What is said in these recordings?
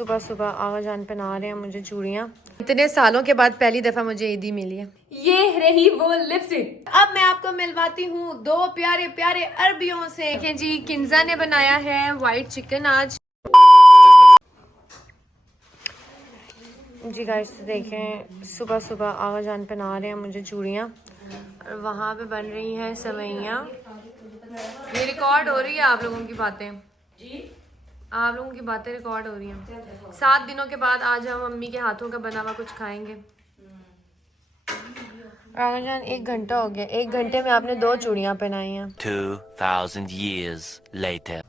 सुबह सुबह आगा जान पहना रहे हैं मुझे चूड़ियाँ। इतने सालों के बाद पहली दफा मुझे ईदी मिली है। ये रही वो लिपस्टिक। अब मैं आपको मिलवाती हूँ दो प्यारे प्यारे अरबियों से। देखें जी, किंजा ने बनाया है व्हाइट चिकन आज। जी गाइस देखें, सुबह सुबह आगा जान पहना रहे हैं मुझे चूड़ियाँ और वहाँ पे बन रही हैं सवैयाँ। ये रिकॉर्ड हो रही है आप लोगों की बातें जी, आप लोगों की बातें रिकॉर्ड हो रही हैं। 7 दिनों के बाद आज हम मम्मी के हाथों का बना हुआ कुछ खाएंगे। आगा जान 1 घंटा हो गया, 1 घंटे में आपने 2 चूड़ियाँ पहनाई हैं। 2000 years later.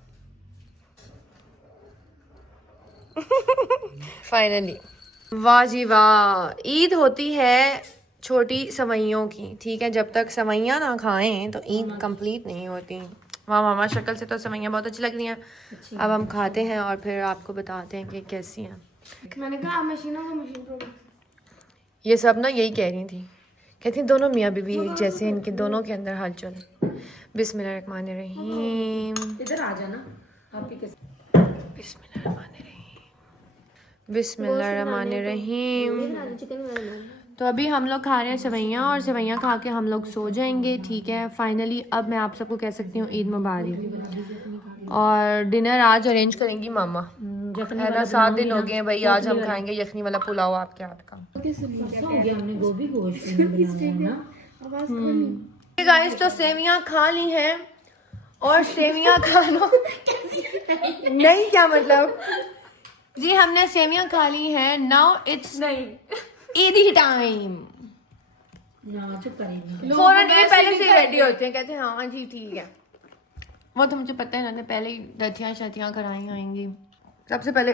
फाइनली वाह जी वाह, ईद होती है छोटी सवैयों की, ठीक है। जब तक सवैयाँ ना खाएं तो ईद कंप्लीट नहीं होती। वाह मामा, शक्ल से तो सवैयाँ बहुत अच्छी लग रही हैं। अब हम खाते हैं और फिर आपको बताते हैं कि कैसी हैं। मैंने कहा मशीनों को मशीन ये सब ना यही कह रही थी, कहती हैं दोनों मियाँ बीवी एक जैसे हैं, इनके दोनों के अंदर हलचल। बिस्मिल्लाहिर्रहमानिर्रहीम, इधर आ जाना आप ही के बिस्मिल्लाहिर्रहमानिर्रहीम। तो अभी हम लोग खा रहे हैं सवैयाँ और सवैयाँ खा के हम लोग सो जाएंगे, ठीक है। फाइनली अब मैं आप सबको कह सकती हूँ ईद मुबारक। और डिनर आज अरेंज करेंगी मामा, है ना। 7 दिन हो गए हैं भाई, आज हम खाएंगे यखनी वाला पुलाव आपके हाथ का। गाइस तो सेवियाँ खा ली हैं और सेवियाँ खा लो नहीं, क्या मतलब जी, हमने सेवियाँ खा ली हैं। नाउ इट्स नहीं ईदी टाइम। फौरन ये पहले से रेडी होते हैं, कहते हैं हाँ जी ठीक है। वो तो मुझे पता है, इन्होंने पहले ही दथियाँ शथियाँ कराई आएंगी। सबसे पहले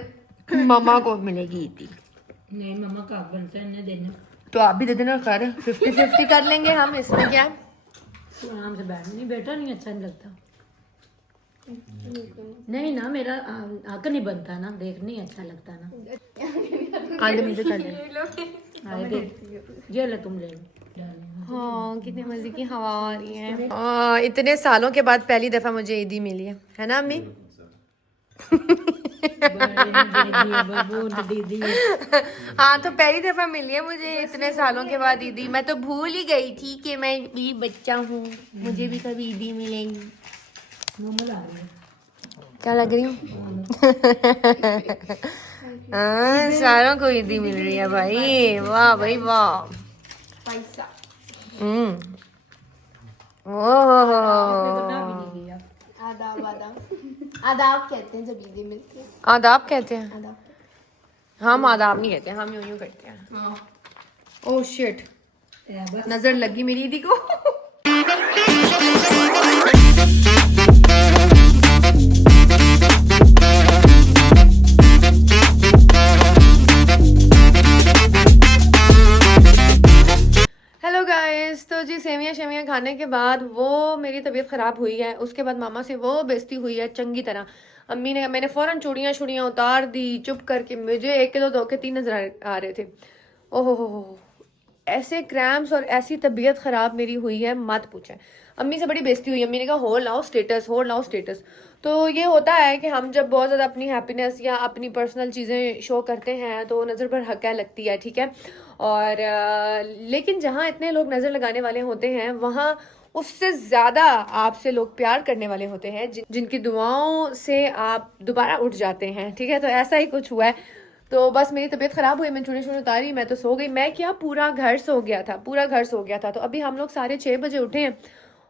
मामा को मिलेगी ईदी। नहीं मम्मा का बनता है देना, तो आप भी दे देना, कर 50-50 कर लेंगे हम, इसमें क्या है। तो आराम से बैठ। नहीं बेटा, नहीं अच्छा नहीं लगता। नहीं ना, मेरा हक नहीं बनता ना, देख नहीं अच्छा लगता ना। आगे मुझे कर ले। ये ले तुम ले लो। हाँ कितने मजे की हवा आ रही है। इतने सालों के बाद पहली दफा मुझे ईदी मिली है ना अम्मी। हाँ तो पहली दफा मिली है मुझे इतने सालों के बाद ईदी। मैं तो भूल ही गई थी कि मैं भी बच्चा हूँ, मुझे भी कभी ईदी मिलेगी। क्या लग रही हूँ? हाँ सारों को ईदी मिल रही है भाई, वाह भाई वाह। पैसा आदाब आदाब कहते हैं जब ईदी मिलती है। आदाब कहते हैं, आदाब हम आदाब नहीं कहते, हम यूं करते हैं। ओह शिट, नजर लगी मेरी ईदी को। हेलो गाइस, तो जी सेवियाँ शेवियाँ खाने के बाद वो मेरी तबीयत ख़राब हुई है। उसके बाद मामा से वो बेइज्जती हुई है चंगी तरह। अम्मी ने, मैंने फ़ौरन चूड़ियाँ शुड़ियाँ उतार दी चुप करके। मुझे 1 किलो 2 के 3 नजर आ रहे थे। ओहो हो, ऐसे क्रैम्स और ऐसी तबीयत ख़राब मेरी हुई है मत पूछें। अम्मी से बड़ी बेइज्जती हुई। अम्मी ने कहा हो लाओ स्टेटस, हो लाओ स्टेटस। तो ये होता है कि हम जब बहुत ज़्यादा अपनी हैप्पीनेस या अपनी पर्सनल चीज़ें शो करते हैं तो नज़र पर हक़ लगती है, ठीक है। और लेकिन जहाँ इतने लोग नज़र लगाने वाले होते हैं वहाँ उससे ज़्यादा आपसे लोग प्यार करने वाले होते हैं, जिनकी दुआओं से आप दोबारा उठ जाते हैं, ठीक है। तो ऐसा ही कुछ हुआ है। तो बस मेरी तबीयत ख़राब हुई, मैं चूड़ी शुड़ी उतारी, मैं तो सो गई। मैं क्या, पूरा घर सो गया था, पूरा घर सो गया था। तो अभी हम लोग 6:30 बजे उठे हैं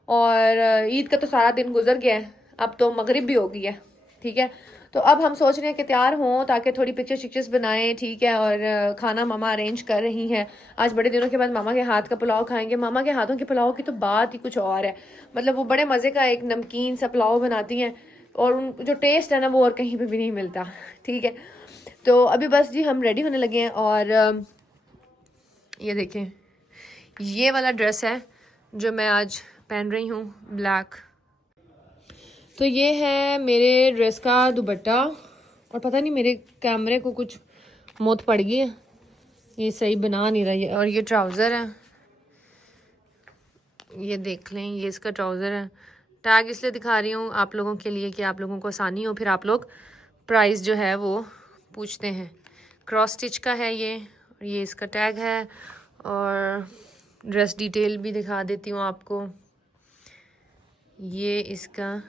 और ईद का तो सारा दिन गुजर गया है, अब तो मगरिब भी हो गई है, ठीक है। तो अब हम सोच रहे हैं कि तैयार हों ताकि थोड़ी पिक्चर्स शिक्चर्स बनाएं, ठीक है। और खाना मामा अरेंज कर रही हैं। आज बड़े दिनों के बाद मामा के हाथ का पुलाव खाएंगे। मामा के हाथों के पुलाव की तो बात ही कुछ और है। मतलब वो बड़े मज़े का एक नमकीन सा पुलाव बनाती हैं और उन जो टेस्ट है ना वो और कहीं पर भी नहीं मिलता, ठीक है। तो अभी बस जी हम रेडी होने लगे हैं। और ये देखें, ये वाला ड्रेस है जो मैं आज पहन रही हूँ, ब्लैक। तो ये है मेरे ड्रेस का दुपट्टा। और पता नहीं मेरे कैमरे को कुछ मौत पड़ गई है, ये सही बना नहीं रहा है। और ये ट्राउज़र है, ये देख लें, ये इसका ट्राउज़र है। टैग इसलिए दिखा रही हूँ आप लोगों के लिए कि आप लोगों को आसानी हो, फिर आप लोग प्राइस जो है वो पूछते हैं। क्रॉस स्टिच का है ये, और ये इसका टैग है, और ड्रेस डिटेल भी दिखा देती हूँ आपको। ये इसका,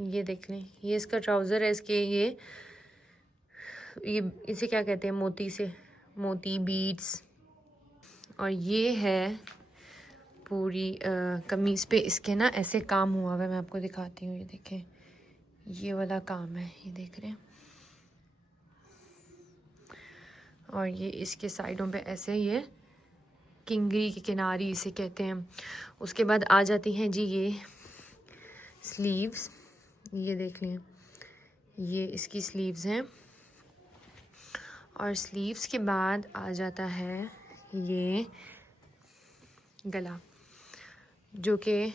ये देख लें, ये इसका ट्राउज़र है। इसके ये इसे क्या कहते हैं, मोती से, मोती बीड्स। और ये है पूरी कमीज़ पे इसके ना ऐसे काम हुआ हुआ है। मैं आपको दिखाती हूँ, ये देखें, ये वाला काम है, ये देख रहे हैं। और ये इसके साइडों पे ऐसे ये किंगरी की किनारी इसे कहते हैं। उसके बाद आ जाती हैं जी ये स्लीव्स, ये देख लें, ये इसकी स्लीव्स हैं। और स्लीव्स के बाद आ जाता है ये गला, जो कि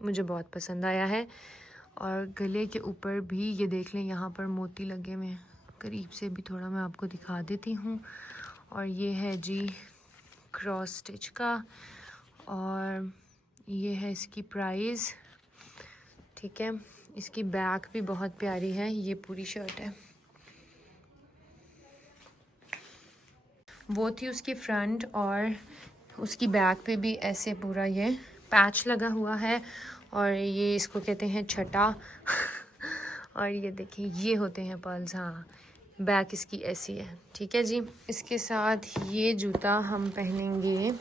मुझे बहुत पसंद आया है। और गले के ऊपर भी ये देख लें, यहाँ पर मोती लगे हुए हैं। करीब से भी थोड़ा मैं आपको दिखा देती हूँ। और ये है जी क्रॉस स्टिच का, और ये है इसकी प्राइस, ठीक है। इसकी बैक भी बहुत प्यारी है, ये पूरी शर्ट है। वो थी उसकी फ्रंट, और उसकी बैक पे भी ऐसे पूरा ये पैच लगा हुआ है, और ये इसको कहते हैं छटा। और ये देखिए, ये होते हैं पर्ल्स। हाँ, बैक इसकी ऐसी है, ठीक है जी। इसके साथ ये जूता हम पहनेंगे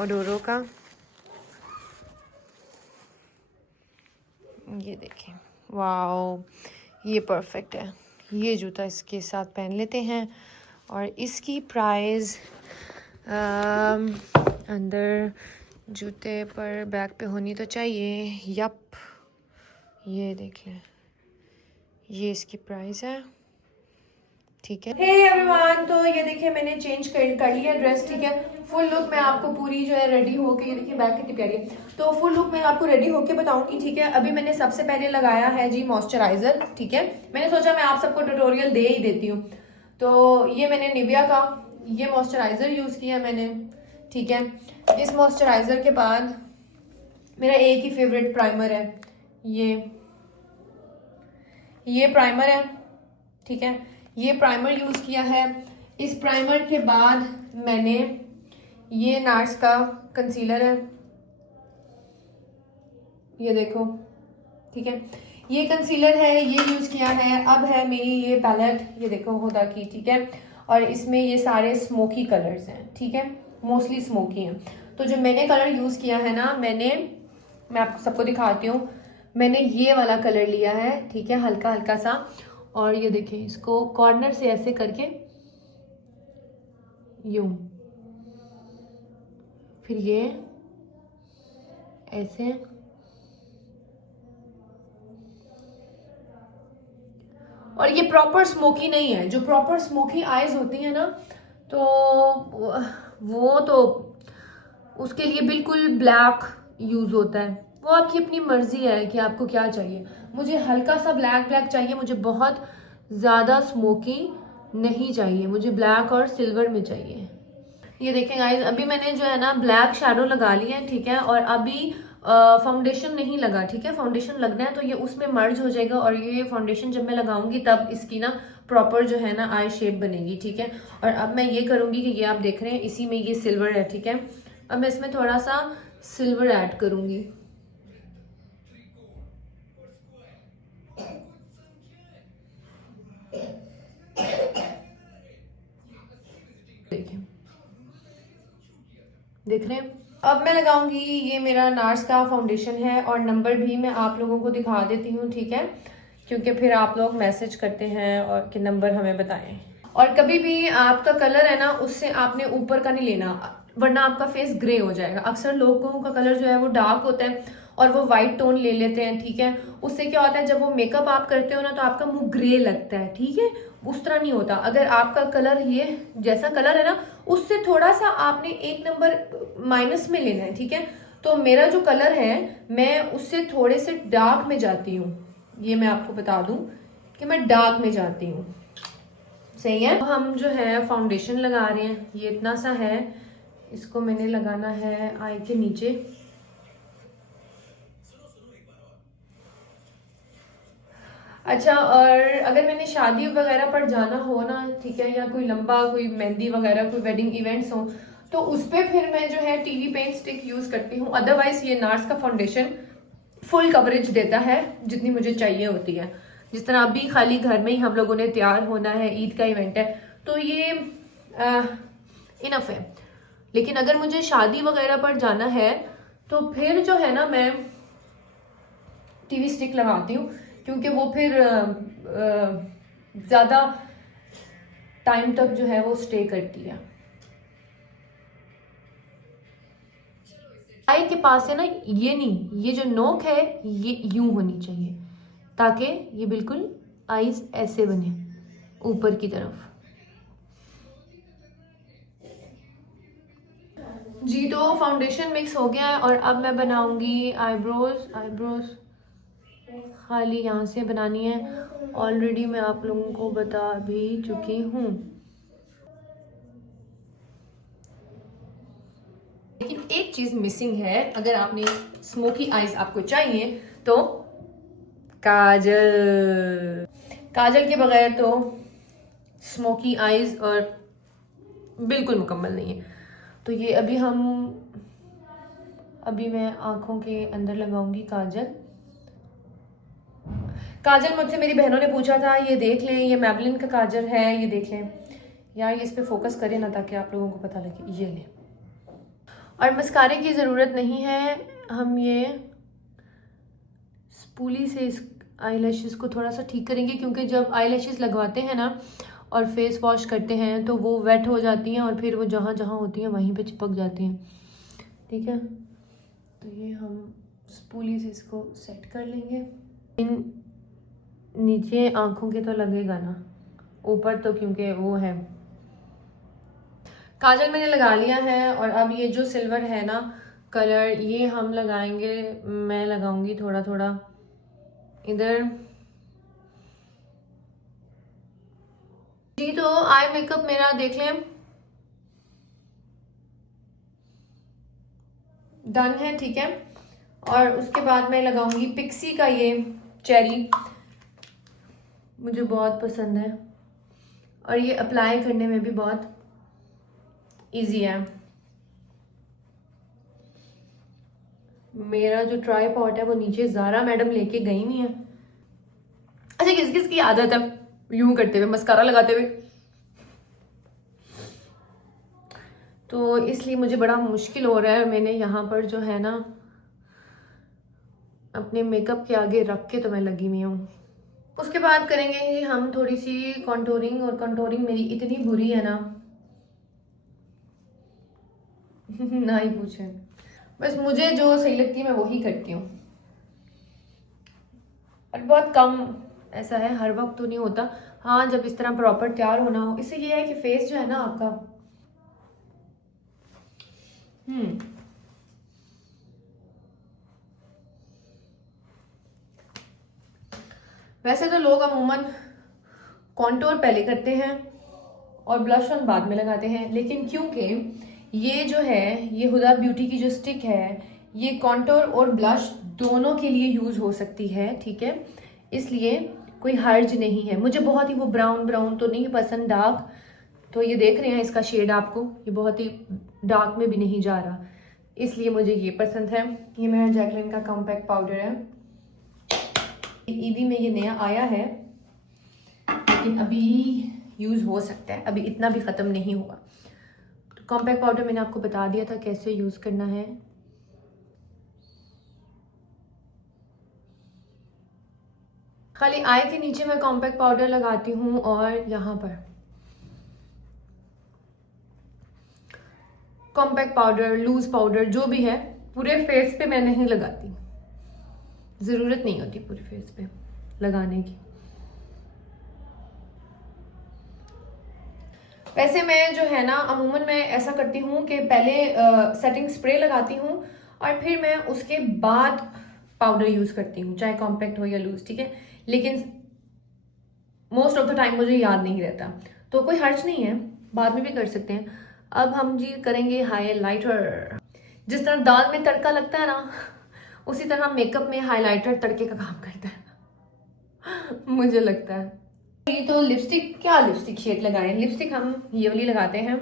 ओडोरो का, ये देखें, वाओ, ये परफेक्ट है। ये जूता इसके साथ पहन लेते हैं। और इसकी प्राइस अंदर जूते पर बैक पे होनी तो चाहिए, यप, ये देख लें, ये इसकी प्राइस है, ठीक है। हे एवरीवन, तो ये देखिए मैंने चेंज कर लिया ड्रेस, ठीक है। फुल लुक मैं आपको पूरी जो है रेडी होके, ये देखिए बैक कितनी प्यारी है, तो फुल लुक मैं आपको रेडी होके बताऊंगी, ठीक है। अभी मैंने सबसे पहले लगाया है जी मॉइस्चराइजर, ठीक है। मैंने सोचा मैं आप सबको ट्यूटोरियल दे ही देती हूँ। तो ये मैंने निविया का ये मॉइस्चराइजर यूज किया मैंने, ठीक है। इस मॉइस्चराइजर के बाद मेरा एक ही फेवरेट प्राइमर है, ये प्राइमर है, ठीक है। ये प्राइमर यूज किया है। इस प्राइमर के बाद मैंने ये नार्स का कंसीलर है, ये देखो, ठीक है। ये कंसीलर है, ये यूज किया है। अब है मेरी ये पैलेट, ये देखो हुदा की, ठीक है। और इसमें ये सारे स्मोकी कलर्स हैं, ठीक है, मोस्टली स्मोकी हैं। तो जो मैंने कलर यूज किया है ना, मैं आपको सबको दिखाती हूँ। मैंने ये वाला कलर लिया है, ठीक है, हल्का हल्का सा। और ये देखें, इसको कॉर्नर से ऐसे करके यूं, फिर ये ऐसे, और ये प्रॉपर स्मोकी नहीं है। जो प्रॉपर स्मोकी आईज होती है ना, तो वो तो उसके लिए बिल्कुल ब्लैक यूज होता है। वो आपकी अपनी मर्जी है कि आपको क्या चाहिए। मुझे हल्का सा ब्लैक चाहिए, मुझे बहुत ज्यादा स्मोकी नहीं चाहिए, मुझे ब्लैक और सिल्वर में चाहिए। ये देखें गाइज, अभी मैंने जो है ना ब्लैक शैडो लगा लिया है, ठीक है। और अभी फाउंडेशन नहीं लगा, ठीक है। फाउंडेशन लगना है तो ये उसमें मर्ज हो जाएगा, और ये फाउंडेशन जब मैं लगाऊंगी तब इसकी ना प्रॉपर जो है ना आई शेप बनेगी, ठीक है। और अब मैं ये करूंगी कि ये आप देख रहे हैं, इसी में ये सिल्वर है, ठीक है। अब मैं इसमें थोड़ा सा सिल्वर ऐड करूंगी, देखिए, देख रहे हैं। अब मैं लगाऊंगी, ये मेरा नार्स का फाउंडेशन है, और नंबर भी मैं आप लोगों को दिखा देती हूँ, ठीक है, क्योंकि फिर आप लोग मैसेज करते हैं और कि नंबर हमें बताएं। और कभी भी आपका कलर है ना, उससे आपने ऊपर का नहीं लेना, वरना आपका फेस ग्रे हो जाएगा। अक्सर लोगों का कलर जो है वो डार्क होता है और वो वाइट टोन ले लेते हैं, ठीक है। उससे क्या होता है, जब वो मेकअप आप करते हो ना, तो आपका मुंह ग्रे लगता है, ठीक है। उस तरह नहीं होता। अगर आपका कलर ये जैसा कलर है ना, उससे थोड़ा सा आपने एक नंबर माइनस में लेना है, ठीक है। तो मेरा जो कलर है, मैं उससे थोड़े से डार्क में जाती हूँ। ये मैं आपको बता दूं कि मैं डार्क में जाती हूँ, सही है। हम जो है फाउंडेशन लगा रहे हैं, ये इतना सा है, इसको मैंने लगाना है आई के नीचे। अच्छा, और अगर मैंने शादी वगैरह पर जाना हो ना, ठीक है, या कोई लंबा कोई मेहंदी वगैरह कोई वेडिंग इवेंट्स हो, तो उस पे फिर मैं जो है टीवी पेंट स्टिक यूज करती हूँ। अदरवाइज ये नार्स का फाउंडेशन फुल कवरेज देता है जितनी मुझे चाहिए होती है। जिस तरह अभी खाली घर में ही हम लोगों ने तैयार होना है, ईद का इवेंट है, तो ये इनफ है। लेकिन अगर मुझे शादी वगैरह पर जाना है तो फिर जो है ना मैं टीवी स्टिक लगाती हूँ, क्योंकि वो फिर ज़्यादा टाइम तक जो है वो स्टे करती है। आई के पास है ना, ये नहीं, ये जो नोक है ये यूं होनी चाहिए ताकि ये बिल्कुल आईज ऐसे बने ऊपर की तरफ। जी, तो फाउंडेशन मिक्स हो गया है और अब मैं बनाऊंगी आईब्रोज खाली यहाँ से बनानी है। ऑलरेडी मैं आप लोगों को बता भी चुकी हूँ, लेकिन एक चीज मिसिंग है। अगर आपने स्मोकी आईज आपको चाहिए तो काजल के बगैर तो स्मोकी आईज और बिल्कुल मुकम्मल नहीं है। तो ये अभी मैं आंखों के अंदर लगाऊंगी काजल मुझसे मेरी बहनों ने पूछा था, ये देख लें, ये मैबलिन का काजल है, ये देख लें यार, ये इस पे फोकस करें ना ताकि आप लोगों को पता लगे। ये लें। और मस्कारे की ज़रूरत नहीं है, हम ये स्पूली से इस आईलैशेस को थोड़ा सा ठीक करेंगे, क्योंकि जब आईलैशेस लगवाते हैं ना और फेस वॉश करते हैं तो वो वेट हो जाती हैं और फिर वो जहाँ जहाँ होती हैं वहीं पे चिपक जाती हैं। ठीक है, तो ये हम स्पूली से इसको सेट कर लेंगे। इन नीचे आंखों के तो लगेगा ना, ऊपर तो क्योंकि वो है। काजल मैंने लगा लिया है और अब ये जो सिल्वर है ना कलर, ये हम लगाएंगे, मैं लगाऊंगी थोड़ा थोड़ा इधर। जी, तो आई मेकअप मेरा देख लें डन है, ठीक है। और उसके बाद मैं लगाऊंगी पिक्सी का ये चेरी, मुझे बहुत पसंद है और ये अप्लाई करने में भी बहुत इजी है। मेरा जो ट्राईपॉड है वो नीचे ज़ारा मैडम लेके गई हुई है। अच्छा, किस किस की आदत है यूं करते हुए, मस्कारा लगाते हुए, तो इसलिए मुझे बड़ा मुश्किल हो रहा है। मैंने यहाँ पर जो है ना अपने मेकअप के आगे रख के तो मैं लगी हुई हूँ। उसके बाद करेंगे हम थोड़ी सी कॉन्टोरिंग, और कॉन्टोरिंग मेरी इतनी बुरी है ना ना ही पूछे। बस मुझे जो सही लगती है मैं वही करती हूँ, और बहुत कम ऐसा है, हर वक्त तो नहीं होता। हाँ, जब इस तरह प्रॉपर तैयार होना हो। इससे ये है कि फेस जो है ना आपका वैसे तो लोग अमूमन कॉन्टोर पहले करते हैं और ब्लश ऑन बाद में लगाते हैं, लेकिन क्योंकि ये जो है ये हुदा ब्यूटी की जो स्टिक है ये कॉन्टोर और ब्लश दोनों के लिए यूज़ हो सकती है, ठीक है, इसलिए कोई हर्ज नहीं है। मुझे बहुत ही वो ब्राउन तो नहीं पसंद, डार्क, तो ये देख रहे हैं इसका शेड आपको, ये बहुत ही डार्क में भी नहीं जा रहा, इसलिए मुझे ये पसंद है। ये मेरा जैकलिन का कॉम्पैक्ट पाउडर है, ईदी में ये नया आया है, लेकिन अभी यूज़ हो सकता है, अभी इतना भी ख़त्म नहीं हुआ। तो कॉम्पैक्ट पाउडर मैंने आपको बता दिया था कैसे यूज़ करना है। खाली आई के नीचे मैं कॉम्पैक्ट पाउडर लगाती हूँ और यहाँ पर कॉम्पैक्ट पाउडर, लूज पाउडर जो भी है पूरे फेस पे मैं नहीं लगाती, ज़रूरत नहीं होती पूरे फेस पे लगाने की। वैसे मैं जो है ना अमूमन मैं ऐसा करती हूँ कि पहले सेटिंग स्प्रे लगाती हूँ और फिर मैं उसके बाद पाउडर यूज़ करती हूँ, चाहे कॉम्पैक्ट हो या लूज, ठीक है, लेकिन मोस्ट ऑफ द टाइम मुझे याद नहीं रहता, तो कोई हर्ज नहीं है, बाद में भी कर सकते हैं। अब हम जी करेंगे हाईलाइटर। जिस तरह दाल में तड़का लगता है ना, उसी तरह मेकअप में हाईलाइटर तड़के का काम करता है। मुझे लगता है। ये तो लिपस्टिक, क्या लिपस्टिक शेड लगाएं? लिपस्टिक हम ये वाली लगाते हैं।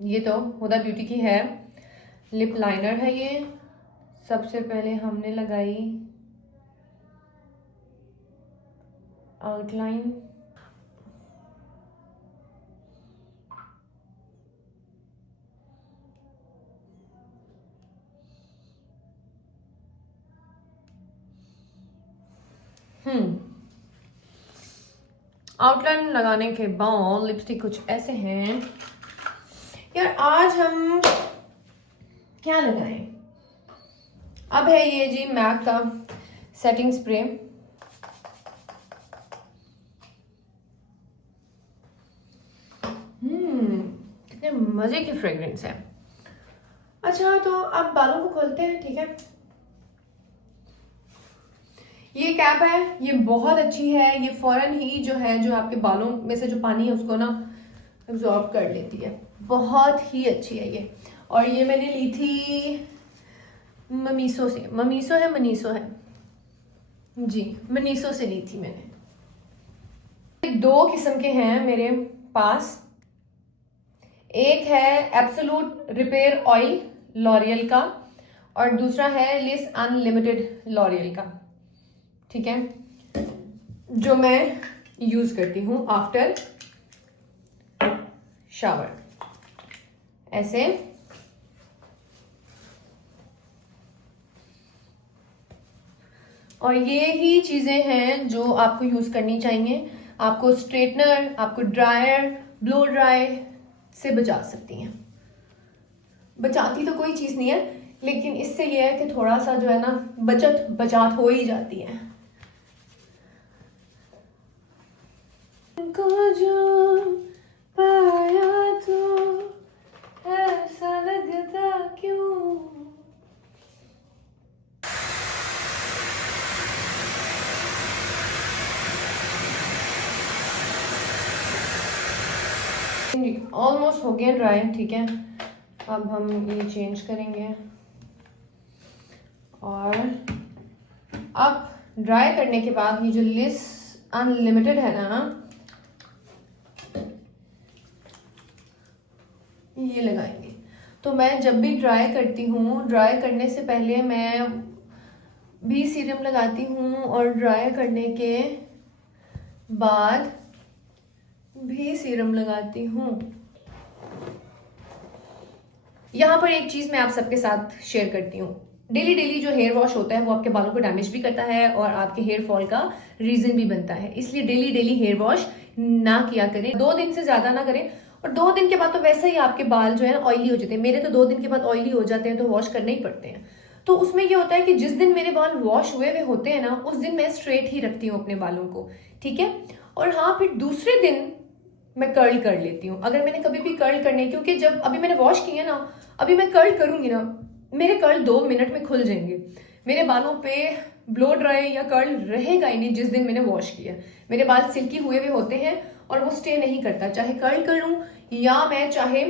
ये तो हुदा ब्यूटी की है, लिप लाइनर है ये। सबसे पहले हमने लगाई आउटलाइन। आउटलाइन लगाने के बाद लिपस्टिक कुछ ऐसे हैं। यार आज हम क्या लगाएं? अब है ये जी मैक का सेटिंग स्प्रे। कितने मजे की फ्रेग्रेंस है। अच्छा तो अब बालों को खोलते हैं, ठीक है। ये कैप है, ये बहुत अच्छी है। ये फौरन ही जो है, जो आपके बालों में से जो पानी है उसको ना एब्जॉर्ब कर लेती है। बहुत ही अच्छी है ये। और ये मैंने ली थी ममीसो से। ममीसो है, मनीसो है जी, मनीसो से ली थी मैंने। दो किस्म के हैं मेरे पास। एक है एब्सोल्यूट रिपेयर ऑयल लॉरियल का, और दूसरा है लिस अनलिमिटेड लॉरियल का, ठीक है, जो मैं यूज करती हूं आफ्टर शावर। ऐसे और ये ही चीजें हैं जो आपको यूज करनी चाहिए। आपको स्ट्रेटनर, आपको ड्रायर, ब्लो ड्राई से बचा सकती हैं। बचाती तो कोई चीज नहीं है, लेकिन इससे ये है कि थोड़ा सा जो है ना बचात हो ही जाती है। को जो पाया तो ऐसा लगता क्यों। ऑलमोस्ट हो गया ड्राई, ठीक है। अब हम ये चेंज करेंगे और अब ड्राई करने के बाद ये जो लिस अनलिमिटेड है ना, ये लगाएंगे। तो मैं जब भी ड्राई करती हूँ, ड्राई करने से पहले मैं भी सीरम लगाती हूँ और ड्राई करने के बाद भी सीरम लगाती हूँ। यहाँ पर एक चीज मैं आप सबके साथ शेयर करती हूँ। डेली जो हेयर वॉश होता है वो आपके बालों को डैमेज भी करता है और आपके हेयर फॉल का रीजन भी बनता है। इसलिए डेली हेयर वॉश ना किया करें, 2 दिन से ज्यादा ना करें। और 2 दिन के बाद तो वैसे ही आपके बाल जो है ऑयली हो जाते हैं। मेरे तो 2 दिन के बाद ऑयली हो जाते हैं, तो वॉश करने ही पड़ते हैं। तो उसमें ये होता है कि जिस दिन मेरे बाल वॉश हुए होते हैं ना, उस दिन मैं स्ट्रेट ही रखती हूँ अपने बालों को, ठीक है। और हाँ, फिर दूसरे दिन मैं कर्ल कर लेती हूँ। अगर मैंने कभी भी कर्ल करने, क्योंकि जब अभी मैंने वॉश किया ना, अभी मैं कर्ल करूंगी ना, मेरे कर्ल 2 मिनट में खुल जाएंगे। मेरे बालों पे ब्लो ड्राई या कर्ल रहेगा ही नहीं जिस दिन मैंने वॉश किया। मेरे बाल सिल्की हुए होते हैं और वो स्टे नहीं करता, चाहे कर्ल करूं या मैं चाहे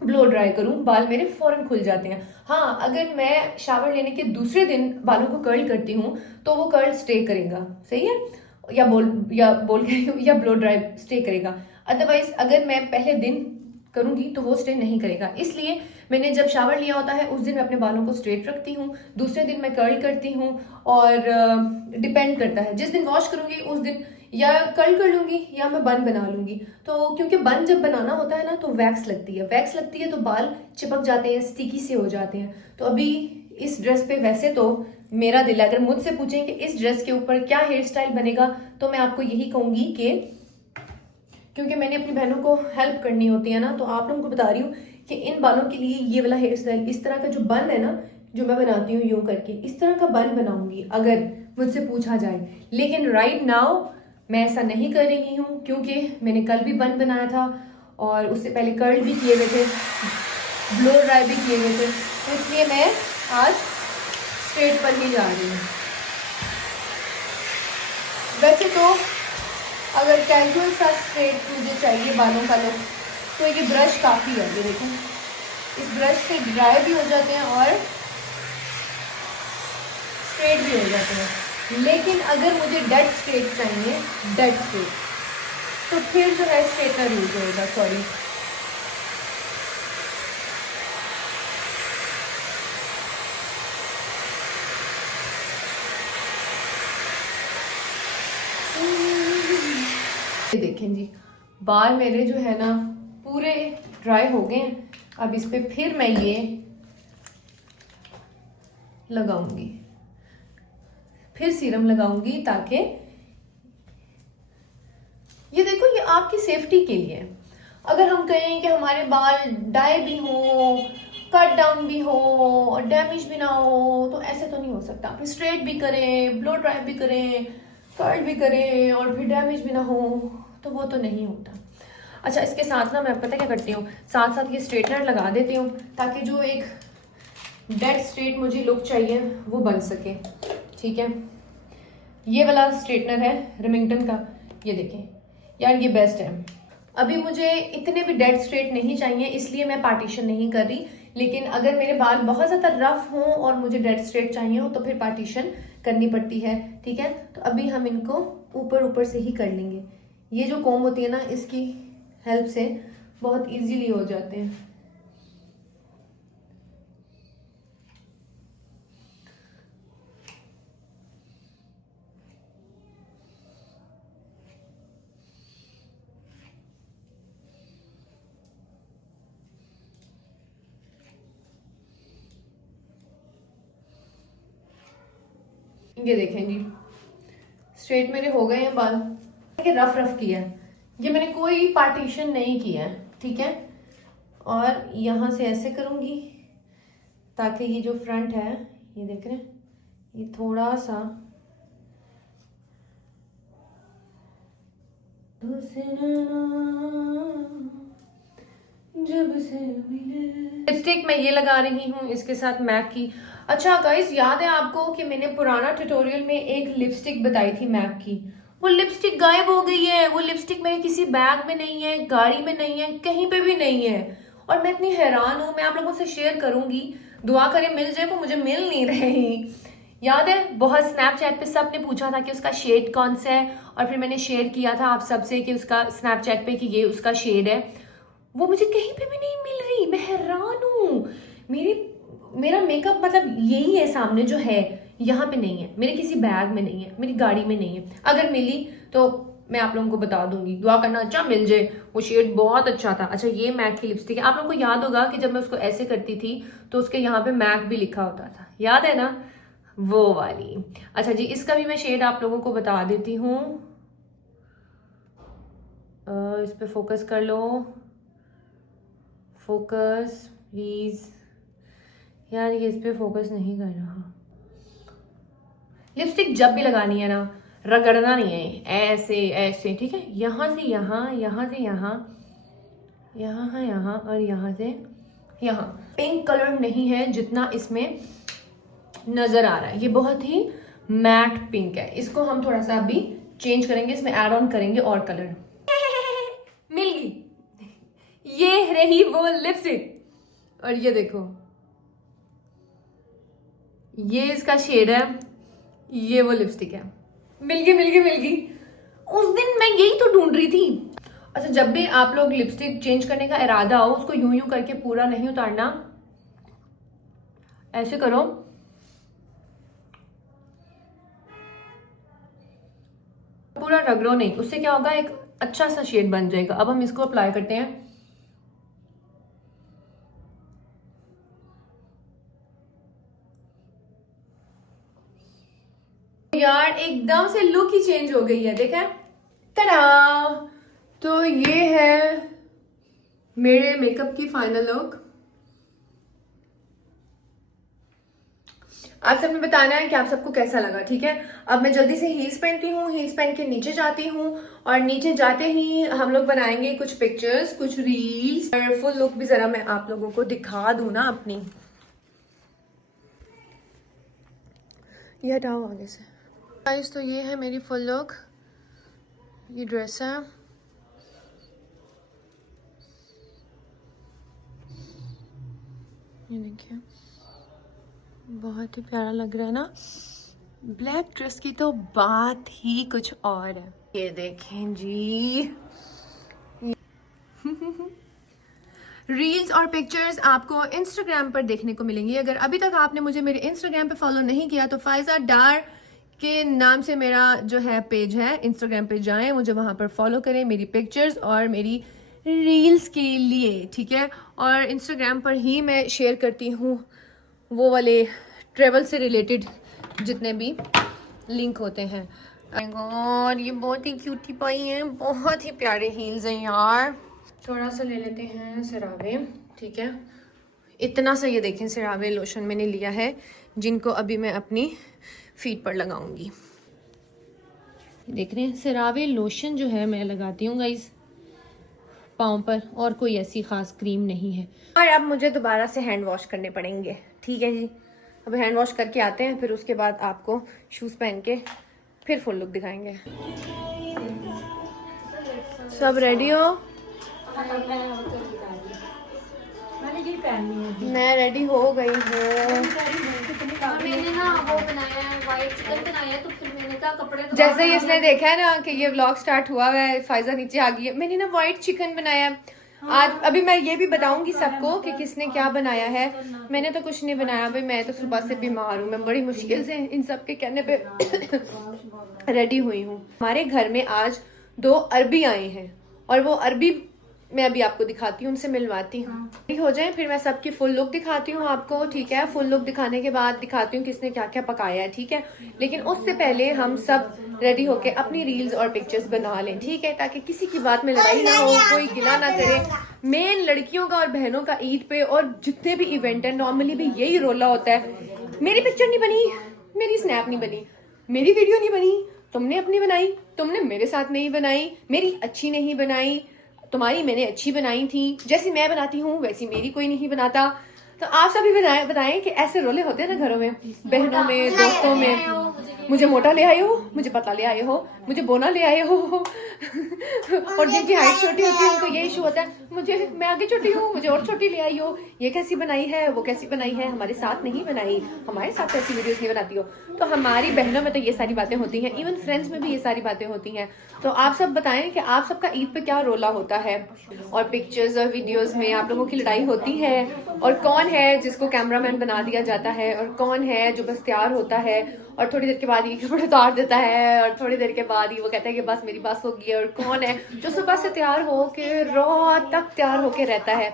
ब्लो ड्राई करूं, बाल मेरे फौरन खुल जाते हैं। हाँ, अगर मैं शावर लेने के दूसरे दिन बालों को कर्ल करती हूँ तो वो कर्ल स्टे करेगा, सही है, या ब्लो ड्राई स्टे करेगा। अदरवाइज अगर मैं पहले दिन करूंगी तो वो स्टे नहीं करेगा। इसलिए मैंने जब शावर लिया होता है उस दिन मैं अपने बालों को स्ट्रेट रखती हूँ, दूसरे दिन मैं कर्ल करती हूँ। और डिपेंड करता है, जिस दिन वॉश करूंगी उस दिन या कर्ल कर लूंगी या मैं बन बना लूंगी। तो क्योंकि बन जब बनाना होता है ना तो वैक्स लगती है, तो बाल चिपक जाते हैं, स्टिकी से हो जाते हैं। तो अभी इस ड्रेस पे वैसे तो मेरा दिल है, अगर मुझसे पूछें कि इस ड्रेस के ऊपर क्या हेयर स्टाइल बनेगा, तो मैं आपको यही कहूंगी कि क्योंकि मैंने अपनी बहनों को हेल्प करनी होती है ना, तो आप लोगों को बता रही हूँ कि इन बालों के लिए ये वाला हेयर स्टाइल, इस तरह का जो बन है ना, जो मैं बनाती हूँ यूं करके, इस तरह का बन बनाऊंगी अगर मुझसे पूछा जाए। लेकिन राइट नाउ मैं ऐसा नहीं कर रही हूँ, क्योंकि मैंने कल भी बन बनाया था और उससे पहले कर्ल भी किए हुए थे, ब्लो ड्राई भी किए हुए थे। तो इसलिए मैं आज स्ट्रेट पर ही जा रही हूँ। वैसे तो अगर कैजुअल सा स्ट्रेट मुझे चाहिए बालों का लुक, तो ये ब्रश काफ़ी है। ये देखो, इस ब्रश से ड्राई भी हो जाते हैं और स्ट्रेट भी हो जाते हैं। लेकिन अगर मुझे डेड स्ट्रेट चाहिए, डेड स्ट्रेट, तो फिर जो है स्ट्रेटनर यूज होगा। सॉरी, ये देखें जी, बाल मेरे जो है ना पूरे ड्राई हो गए हैं। अब इस पे फिर मैं ये लगाऊंगी, फिर सीरम लगाऊंगी, ताकि ये देखो, ये आपकी सेफ्टी के लिए है। अगर हम कहें कि हमारे बाल डाई भी हो, कट डाउन भी हो और डैमेज भी ना हो, तो ऐसे तो नहीं हो सकता। फिर स्ट्रेट भी करें, ब्लो ड्राई भी करें, कर्ल भी करें और फिर डैमेज भी ना हो, तो वो तो नहीं होता। अच्छा, इसके साथ ना मैं पता क्या करती हूँ, साथ साथ ये स्ट्रेटनर लगा देती हूँ, ताकि जो एक डेड स्ट्रेट मुझे लुक चाहिए वो बन सके। ठीक है, ये वाला स्ट्रेटनर है रिमिंगटन का, ये देखें यार, ये बेस्ट है। अभी मुझे इतने भी डेड स्ट्रेट नहीं चाहिए, इसलिए मैं पार्टीशन नहीं कर रही। लेकिन अगर मेरे बाल बहुत ज़्यादा रफ हों और मुझे डेड स्ट्रेट चाहिए हो, तो फिर पार्टीशन करनी पड़ती है। ठीक है, तो अभी हम इनको ऊपर ऊपर से ही कर लेंगे। ये जो कॉम्ब होती है ना, इसकी हेल्प से बहुत इजीली हो जाते हैं। ये देखें जी, स्ट्रेट मेरे हो गए हैं बाल। ये रफ रफ किया है, ये मैंने कोई पार्टीशन नहीं किया है। ठीक है, और यहाँ से ऐसे करूँगी ताकि ये जो फ्रंट है, ये देख रहे हैं, ये थोड़ा सा जब से मिले। लिपस्टिक मैं ये लगा रही हूँ इसके साथ मैक की। अच्छा गाइस, याद है आपको कि मैंने पुराना ट्यूटोरियल में एक लिपस्टिक बताई थी मैक की? वो लिपस्टिक गायब हो गई है। वो लिपस्टिक मेरे किसी बैग में नहीं है, गाड़ी में नहीं है, कहीं पे भी नहीं है, और मैं इतनी हैरान हूँ। मैं आप लोगों से शेयर करूंगी, दुआ करें मिल जाए, वो मुझे मिल नहीं रही। याद है, बहुत स्नैपचैट पे सब ने पूछा था कि उसका शेड कौन सा है, और फिर मैंने शेयर किया था आप सबसे कि उसका स्नैपचैट पे कि ये उसका शेड है। वो मुझे कहीं पे भी नहीं मिल रही, मैं हैरान हूँ। मेरा मेकअप मतलब यही है सामने जो है, यहाँ पे नहीं है, मेरे किसी बैग में नहीं है, मेरी गाड़ी में नहीं है। अगर मिली तो मैं आप लोगों को बता दूंगी, दुआ करना अच्छा मिल जाए। वो शेड बहुत अच्छा था। अच्छा, ये मैक की लिपस्टिक है। आप लोगों को याद होगा कि जब मैं उसको ऐसे करती थी तो उसके यहाँ पे मैक भी लिखा होता था, याद है ना, वो वाली। अच्छा जी, इसका भी मैं शेड आप लोगों को बता देती हूँ। इस पे फोकस कर लो, फोकस प्लीज। यार ये इस पे फोकस नहीं कर रहा। लिपस्टिक जब भी लगानी है ना, रगड़ना नहीं है, ऐसे ऐसे, ठीक है, यहाँ से यहाँ, यहाँ से यहाँ, यहाँ यहाँ और यहाँ से यहाँ। पिंक कलर नहीं है जितना इसमें नजर आ रहा है, ये बहुत ही मैट पिंक है। इसको हम थोड़ा सा अभी चेंज करेंगे, इसमें ऐड ऑन करेंगे और कलर। मिल गई, ये रही वो लिपस्टिक। और ये देखो, ये इसका शेड है, ये वो लिपस्टिक है। मिल गई मिल गई मिल गई। उस दिन मैं यही तो ढूंढ रही थी। अच्छा, जब भी आप लोग लिपस्टिक चेंज करने का इरादा हो, उसको यूं यूं करके पूरा नहीं उतारना, ऐसे करो, पूरा रगड़ो नहीं। उससे क्या होगा, एक अच्छा सा शेड बन जाएगा। अब हम इसको अप्लाई करते हैं। यार एकदम से लुक ही चेंज हो गई है, देखा, tada! तो ये है मेरे मेकअप की फाइनल लुक। आप सबने बताना है कि आप सबको कैसा लगा। ठीक है, अब मैं जल्दी से हील्स पहनती हूँ, हील्स पहन के नीचे जाती हूँ, और नीचे जाते ही हम लोग बनाएंगे कुछ पिक्चर्स, कुछ रील्स, और फुल लुक भी जरा मैं आप लोगों को दिखा दूँ ना अपनी। ये हटाओ आगे से गाइस। तो ये है मेरी फुल लुक, ये ड्रेस है, ये देखिए, बहुत ही प्यारा लग रहा है ना। ब्लैक ड्रेस की तो बात ही कुछ और है। ये देखें जी, रील्स और पिक्चर्स आपको इंस्टाग्राम पर देखने को मिलेंगी। अगर अभी तक आपने मुझे मेरे इंस्टाग्राम पे फॉलो नहीं किया तो फाइजा डार के नाम से मेरा जो है पेज है, इंस्टाग्राम पे जाएं, मुझे वहां पर फॉलो करें मेरी पिक्चर्स और मेरी रील्स के लिए, ठीक है। और इंस्टाग्राम पर ही मैं शेयर करती हूँ वो वाले ट्रेवल से रिलेटेड जितने भी लिंक होते हैं। और ये बहुत ही क्यूटी पाई हैं, बहुत ही प्यारे हील्स हैं यार। थोड़ा सा ले लेते हैं सिरावे, ठीक है। इतना सा ये देखें सिरावे लोशन मैंने लिया है, जिनको अभी मैं अपनी फीट पर लगाऊंगी। देख रहे हैं सिरावे लोशन जो है मैं लगाती हूँ गाइस पाँव पर, और कोई ऐसी खास क्रीम नहीं है। और अब मुझे दोबारा से हैंड वॉश करने पड़ेंगे, ठीक है जी। अब हैंड वॉश करके आते हैं, फिर उसके बाद आपको शूज़ पहन के फिर फुल लुक दिखाएंगे। सब रेडी हो? मैंने ये पहननी है। मैं रेडी हो गई हूँ। मैंने ना वो बनाया है, व्हाइट चिकन बनाया है, तो फिर मैंने कहा कपड़े तो जैसे ही इसने देखा है ना कि ये व्लॉग स्टार्ट हुआ है, फाइजा नीचे आ गई है। मैंने ना व्हाइट चिकन बनाया आज। अभी मैं ये भी बताऊंगी सबको कि किसने क्या बनाया है। मैंने तो कुछ नहीं बनाया भाई, मैं तो सुबह से बीमार हूँ। मैं बड़ी मुश्किल से इन सब के कहने पे रेडी हुई हूँ। हमारे घर में आज 2 अरबी आए हैं और वो अरबी मैं अभी आपको दिखाती हूँ, उनसे मिलवाती हूँ। हो जाए फिर मैं सबकी फुल लुक दिखाती हूँ आपको, ठीक है। फुल लुक दिखाने के बाद दिखाती हूँ किसने क्या क्या पकाया है, ठीक है। लेकिन उससे पहले हम सब रेडी होके अपनी रील्स और पिक्चर्स बना लें, ठीक है, ताकि किसी की बात में लड़ाई ना हो, कोई गिला ना करे। मेन लड़कियों का और बहनों का ईद पे और जितने भी इवेंट है नॉर्मली भी यही रोला होता है, मेरी पिक्चर नहीं बनी, मेरी स्नैप नहीं बनी, मेरी वीडियो नहीं बनी, तुमने अपनी बनाई, तुमने मेरे साथ नहीं बनाई, मेरी अच्छी नहीं बनाई, तुम्हारी मैंने अच्छी बनाई थी, जैसी मैं बनाती हूँ वैसी मेरी कोई नहीं बनाता। तो आप सभी बताएं कि ऐसे रोले होते हैं ना घरों में, बहनों में, दोस्तों में। मुझे मोटा ले आए हो, मुझे पतला ले आए हो, मुझे बोना ले आए हो। और जिनकी हाइट छोटी होती है उनको ये इशू होता है, मुझे मैं आगे छोटी हूँ, मुझे और छोटी ले आई हो, ये कैसी बनाई है, वो कैसी बनाई है, हमारे साथ नहीं बनाई, हमारे साथ ऐसी वीडियोस नहीं बनाती हो। तो हमारी बहनों में तो ये सारी बातें होती हैं, इवन फ्रेंड्स में भी ये सारी बातें होती हैं। तो आप सब बताएं कि आप सबका ईद पे क्या रोला होता है, और पिक्चर्स और वीडियोस में आप लोगों की लड़ाई होती है, और कौन है जिसको कैमरामैन बना दिया जाता है, और कौन है जो बस तैयार होता है और थोड़ी देर के बाद ये कपड़े उतार देता है, और थोड़ी देर के बाद ही वो कहता है कि बस मेरी बस हो गई है, और कौन है जो सुबह से तैयार हो के रात तक तैयार होके रहता है।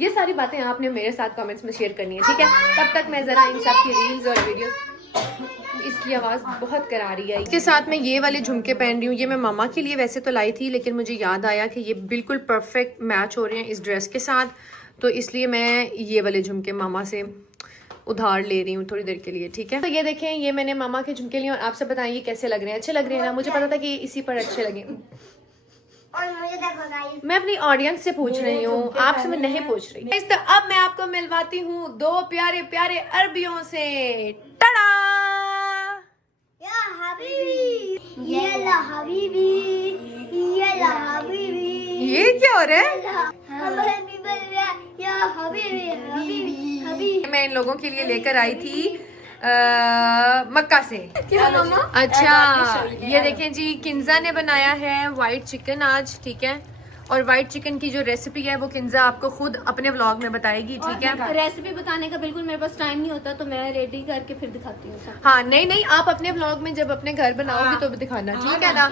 ये सारी बातें आपने मेरे साथ कमेंट्स में शेयर करनी है, ठीक है। तब तक मैं जरा इन सब की रील्स और वीडियो, इसकी आवाज़ बहुत करारी है। इसके साथ मैं ये वाले झुमके पहन रही हूँ, ये मैं मामा के लिए वैसे तो लाई थी, लेकिन मुझे याद आया कि ये बिल्कुल परफेक्ट मैच हो रहे हैं इस ड्रेस के साथ, तो इसलिए मैं ये वाले झुमके मामा से उधार ले रही हूँ थोड़ी देर के लिए, ठीक है। तो ये देखें, ये मैंने मामा के झुमके लिए, और आप सब बताएं ये कैसे लग रहे हैं। अच्छे लग रहे हैं ना? मुझे पता था कि इसी पर अच्छे लगे। और मुझे देखो मैं अपनी ऑडियंस से पूछ रही हूँ, आपसे मैं नहीं पूछ रही। तो अब मैं आपको मिलवाती हूँ 2 प्यारे प्यारे अरबियों से। टड़ा! या हबीबी, ये ला हबीबी, ये ला हबीबी, ये क्या हो रहा है? या हबीबी, हबीबी, हबीबी। मैं इन लोगों के लिए लेकर आई थी मक्का से। क्या मामा? अच्छा, ये देखें जी, किंजा ने बनाया है व्हाइट चिकन आज, ठीक है। और व्हाइट चिकन की जो रेसिपी है वो किंजा आपको खुद अपने व्लॉग में बताएगी, ठीक है। रेसिपी बताने का बिल्कुल मेरे पास टाइम नहीं होता, तो मैं रेडी करके फिर दिखाती हूँ। हाँ, नहीं, आप अपने व्लॉग में जब अपने घर बनाओगे तो दिखाना, ठीक है ना।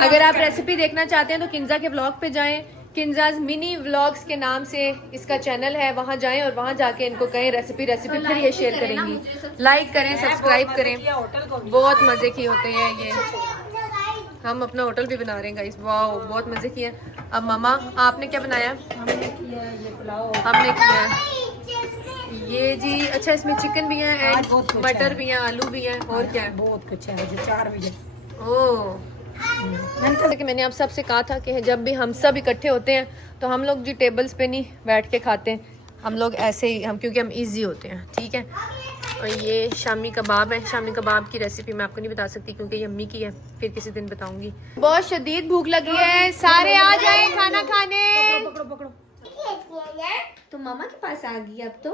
अगर आप रेसिपी देखना चाहते हैं तो किंजा के व्लॉग पे जाएं, किंजाज मिनी व्लॉग्स के नाम से इसका चैनल है, वहाँ जाएं और वहाँ जाके इनको कहें रेसिपी फिर ये शेयर करेंगी। लाइक करें, सब्सक्राइब करें, बहुत मजे की होते हैं ये। हम अपना होटल भी बना रहे हैं गाइस, वाह बहुत मजे की है। अब मामा आपने क्या बनाया? हमने किया ये जी, अच्छा इसमें चिकन भी है एंड मटर भी है, आलू भी है, और क्या है? बहुत कुछ है, 4 बजे। ओह, मैंने आप सबसे कहा था कि जब भी हम सब इकट्ठे होते हैं तो हम लोग जी टेबल्स पे नहीं बैठ के खाते हैं, हम लोग ऐसे ही, क्योंकि हम इजी होते हैं, ठीक है। और ये शामी कबाब है। शामी कबाब की रेसिपी मैं आपको नहीं बता सकती क्योंकि ये अम्मी की है, फिर किसी दिन बताऊंगी। बहुत शदीद भूख लगी है, सारे आ जाए खाना खाने। पकड़ो पकड़ो। तो मामा के पास आ गई अब तो।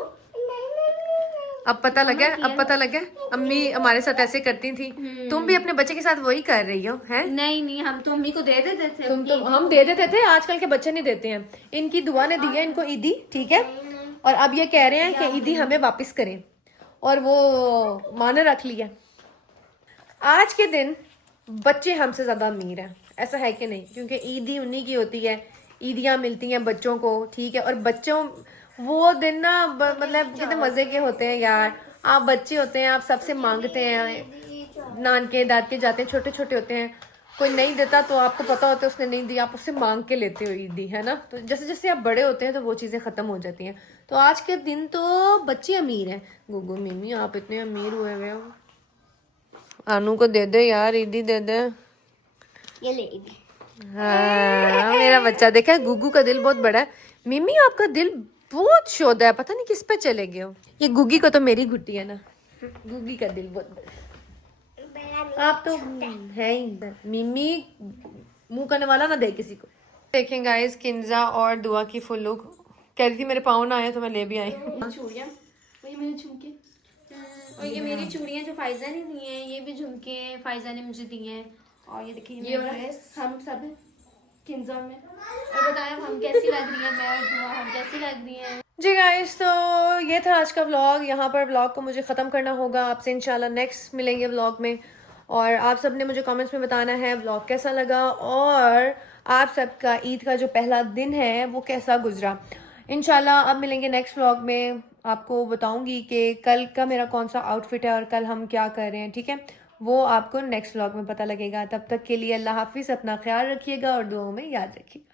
अब पता लगा, अब पता लगा अम्मी हमारे साथ ऐसे करती थी। तुम भी अपने बच्चे के साथ वही कर रही हो हैं? नहीं, हम तो मम्मी को दे देते थे। हम दे देते थे, आजकल के बच्चे नहीं देते हैं। इनकी दुआ ने दी है इनको ईदी, ठीक है, और अब ये कह रहे हैं कि ईदी हमें वापस करें, और वो मान रख लिया। आज के दिन बच्चे हमसे ज्यादा अमीर हैं, ऐसा है कि नहीं? क्योंकि ईदी उन्हीं की होती है, ईदियां मिलती हैं बच्चों को, ठीक है। और बच्चों वो दिन ना मतलब कितने मजे के होते हैं यार। आप बच्चे होते हैं, आप सबसे मांगते हैं, नानके दादके जाते हैं, छोटे छोटे होते हैं, कोई नहीं देता तो आपको पता होता है उसने नहीं दिया, आप उससे मांग के लेते हो ईदी, है ना। तो जैसे जैसे आप बड़े होते हैं तो वो चीजें खत्म हो जाती हैं। तो आज के दिन तो बच्चे अमीर हैं। गुगू मिमी आप इतने अमीर हुए हुए हो, अनु को दे दे यार, ईदी दे दे। ये ले ईदी। हाँ मेरा बच्चा, देखा गुगू का दिल बहुत बड़ा है। मिमी आपका दिल बहुत शोधा है, पता नहीं किस पे चले गए हो। ये गुगी को तो मेरी गुट्टी है ना, गुगी का दिल बहुत बड़ा। आप तो है ही मिमी, मुंह करने वाला ना दे किसी को। देखें गाइस, किंजा और दुआ की फुल लुक। कह रही थी मेरे पाँव ना आए तो मैं ले भी आई। चूड़ियाँ, वही मेरे झुमके, और ये मेरी चूड़ियाँ जो फायजा ने दी हैं, ये भी झुमके फायजा ने मुझे दिए हैं। और ये देखिए ये ड्रेस हम सब किंजा में। और बताएं हम कैसी लग रही है, मैं और दुआ हम कैसी लग रही हैं। जी गाइस, तो ये था आज का व्लॉग। यहाँ पर व्लॉग को मुझे ख़त्म करना होगा। आपसे इंशाल्लाह नेक्स्ट मिलेंगे व्लॉग में। और आप सब ने मुझे कमेंट्स में बताना है व्लॉग कैसा लगा, और आप सबका ईद का जो पहला दिन है वो कैसा गुजरा। इंशाल्लाह अब मिलेंगे नेक्स्ट व्लॉग में। आपको बताऊंगी कि कल का मेरा कौन सा आउटफिट है और कल हम क्या कर रहे हैं, ठीक है। वो आपको नेक्स्ट व्लॉग में पता लगेगा। तब तक के लिए अल्लाह हाफिज़, अपना ख्याल रखिएगा और दुआओं में याद रखिएगा।